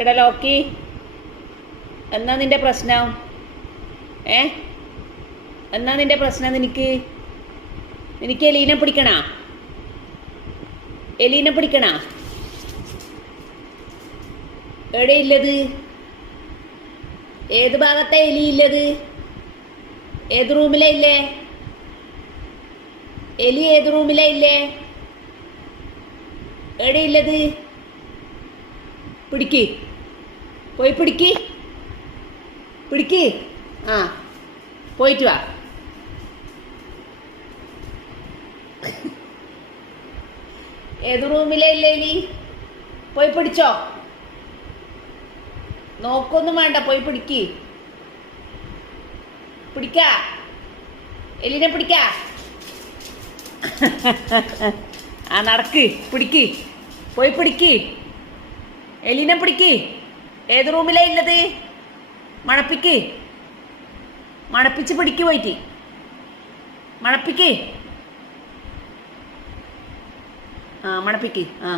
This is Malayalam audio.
എടാ ലോക്കി, എന്നാ നിന്റെ പ്രശ്നം? എന്നാ നിന്റെ പ്രശ്നം? നിനക്ക് എലീനെ പിടിക്കണ? എവിടെയില്ലത്? ഏത് ഭാഗത്തെ എലി ഇല്ലത്? ഏത് റൂമിലെ ഇല്ലേ എലി? ഏത് റൂമിലെ ഇല്ലേ? എവിടെയില്ലത്? പിടിക്ക്, പോയി പിടിക്ക്. ആ, പോയിട്ട് വാ. ഏത് റൂമിലെ ഇല്ലേ എലി? പോയി പിടിച്ചോ. നോക്കൊന്നും വേണ്ട, പോയി പിടിക്ക. എലിനെ പിടിക്ക. ആ, നടക്ക്, പോയി എലിനെ പിടിക്ക്. ഏത് റൂമിലാ ഇല്ലത്? മണപ്പിച്ച് പിടിക്ക്, പോയിട്ട് മണപ്പിക്ക്. ആ, മണപ്പിക്ക്. ആ.